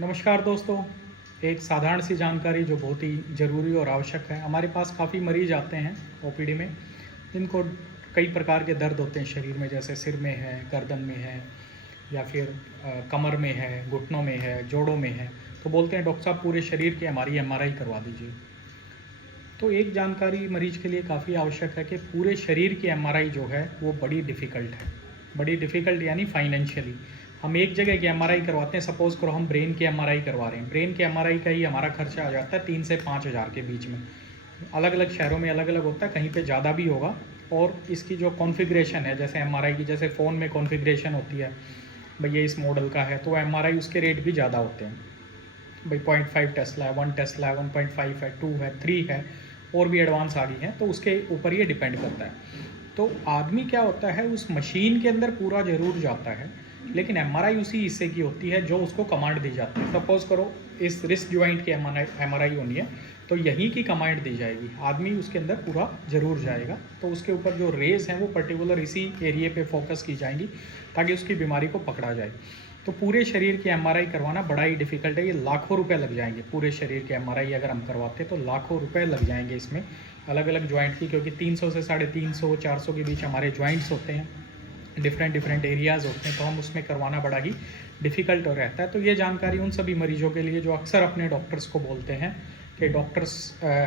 नमस्कार दोस्तों। एक साधारण सी जानकारी जो बहुत ही ज़रूरी और आवश्यक है। हमारे पास काफ़ी मरीज आते हैं ओपीडी में, जिनको कई प्रकार के दर्द होते हैं शरीर में, जैसे सिर में है, गर्दन में है, या फिर कमर में है, घुटनों में है, जोड़ों में है। तो बोलते हैं डॉक्टर साहब पूरे शरीर की हमारी एमआरआई करवा दीजिए। तो एक जानकारी मरीज के लिए काफ़ी आवश्यक है कि पूरे शरीर की एमआरआई जो है वो बड़ी डिफ़िकल्ट है। बड़ी डिफ़िकल्ट यानी फाइनेंशियली हम एक जगह की एमआरआई करवाते हैं। सपोज़ करो हम ब्रेन की एमआरआई करवा रहे हैं, ब्रेन के एमआरआई का ही हमारा खर्चा आ जाता है 3 से 5 हज़ार के बीच में। अलग अलग शहरों में अलग अलग होता है, कहीं पे ज़्यादा भी होगा। और इसकी जो कॉन्फ़िगरेशन है, जैसे एमआरआई की, जैसे फ़ोन में कॉन्फ़िगरेशन होती है, भैया इस मॉडल का है तो एमआरआई उसके रेट भी ज़्यादा होते हैं। भाई 0.5 टेस्ला है, 1 टेस्ला है, 1.5 है, 2 है, 3 है, और भी एडवांस आ गई हैं, तो उसके ऊपर ये डिपेंड करता है। तो आदमी क्या होता है, उस मशीन के अंदर पूरा ज़रूर जाता है, लेकिन एमआरआई उसी हिस्से की होती है जो उसको कमांड दी जाती है। सपोज़ करो इस रिस्ट जॉइंट की एमआरआई होनी है, तो यहीं की कमांड दी जाएगी, आदमी उसके अंदर पूरा ज़रूर जाएगा। तो उसके ऊपर जो रेज हैं वो पर्टिकुलर इसी एरिए पे फोकस की जाएंगी ताकि उसकी बीमारी को पकड़ा जाए। तो पूरे शरीर की एमआरआई करवाना बड़ा ही डिफ़िकल्ट है। ये लाखों रुपए लग जाएंगे। पूरे शरीर के एमआरआई अगर हम करवाते तो लाखों रुपए लग जाएंगे इसमें, अलग अलग जॉइंट की, क्योंकि 300 से 350 400 के बीच हमारे जॉइंट्स होते हैं, डिफरेंट एरियाज़ होते हैं, तो हम उसमें करवाना बड़ा ही डिफ़िकल्ट रहता है। तो ये जानकारी उन सभी मरीजों के लिए जो अक्सर अपने डॉक्टर्स को बोलते हैं कि डॉक्टर्स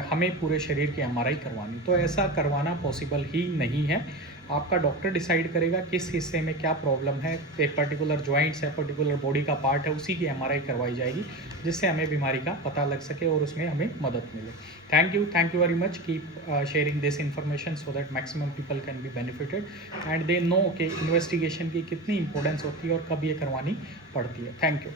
हमें पूरे शरीर की एमआरआई करवानी, तो ऐसा करवाना पॉसिबल ही नहीं है। आपका डॉक्टर डिसाइड करेगा किस हिस्से में क्या प्रॉब्लम है, एक पर्टिकुलर जॉइंट्स है, पर्टिकुलर बॉडी का पार्ट है, उसी की एमआरआई करवाई जाएगी, जिससे हमें बीमारी का पता लग सके और उसमें हमें मदद मिले। Thank you very much. Keep sharing this information so that maximum people can be benefited and they know कि इन्वेस्टिगेशन की कितनी इंपॉर्टेंस होती है और कब ये करवानी पड़ती है। Thank you.